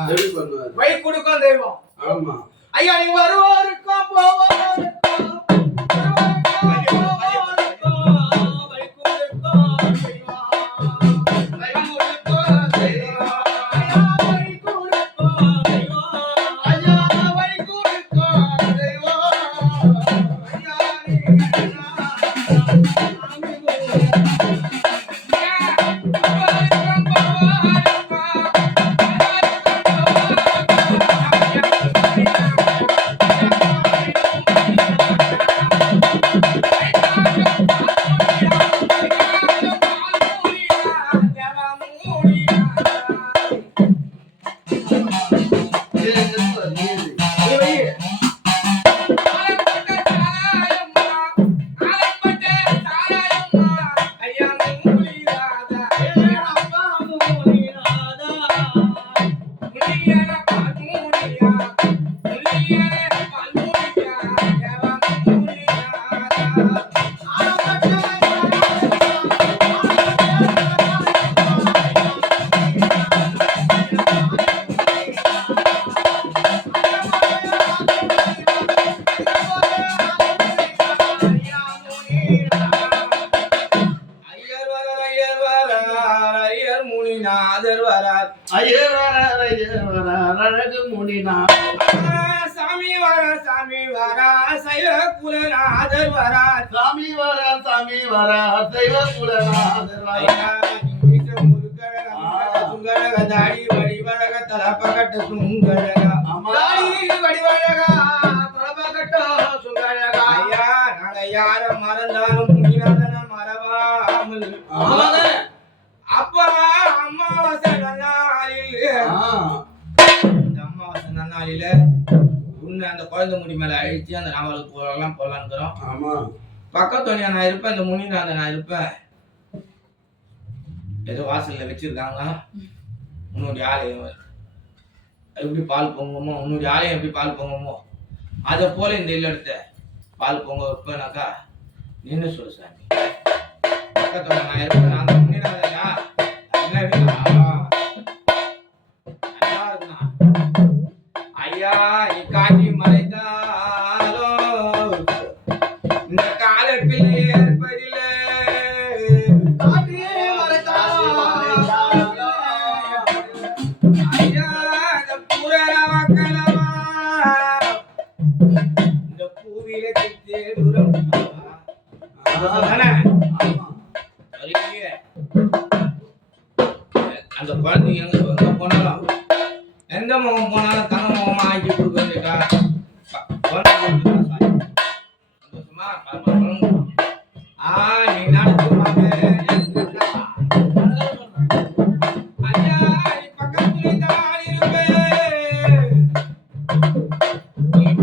பண்ணுவாரு. வை கொடுக்கும் தெய்வம். ஆமா. ஐயா நீ வருவோருக்கும் போவோருக்கும் முடினா சாமி வரா சாமி வரா சைவ குலநாதர் வரார் சாமி வரா சாமி வரா தெய்வ குலநாதர் வரா சுங்கழக, தாடி வடிவழக, தலப்பகட்ட சுங்கழக. தாடி வடிவழக, தலப்பகட்ட சுங்கழக. ஐயா, நாங்க யார மறந்தாலும் மறவாமல். நன்னாளில உன்னை அந்த குழந்தை முடி மேல அழிச்சு அந்த நாவலுக்கு போடலாம் போடலான்னுக்கிறோம் ஆமா. பக்கத்தோனியா நான் இருப்பேன் இந்த முனிநாதன் நான் இருப்பேன். ஏதோ வாசல்ல வச்சிருக்காங்க உன்னுடைய ஆலயம். எப்படி பால் பொங்குமோ உன்னுடைய ஆலயம் எப்படி பால் பொங்குமோ அதை போல இந்த இல்லத்தை பால் பொங்க வைப்பேனாக்கா நின்று சொல்லு சாமி. பக்கத்தோட நான் இருப்பேன் நான் தான் காட்டி மறைத்தாலோ இந்த கால பிள்ளை காட்டி இந்த புறா மக்களவா இந்த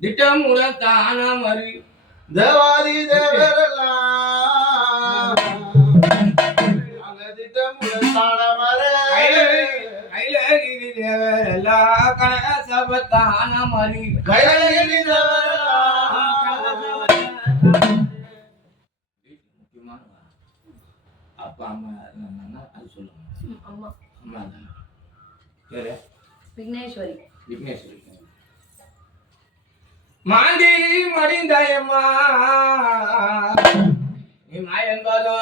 நடுவே நான் பார்க்க தேவாதி தேவரெல்லாம் நாங்க திட்டமுடன் தாழமர. கைலகிரி தேவரெல்லாம் கனக தானமறி கைலகிரி தேவரெல்லாம் அப்பா அம்மா என்னன்னா அது சொல்லுங்க. அம்மா. அம்மா விக்னேஸ்வரி. விக்னேஸ்வரி. மாந்தி மடிந்தாயம்மா நீ மாயன்பதோ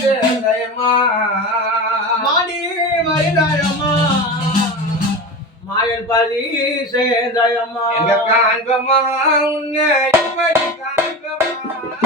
சேர்ந்தாயம்மா. மாடி மடிந்தாயம்மா மாயன் பதி சேர்ந்தாயம்மா. எங்க காண்பம்மா உன்னை எப்படி காண்பம்மா.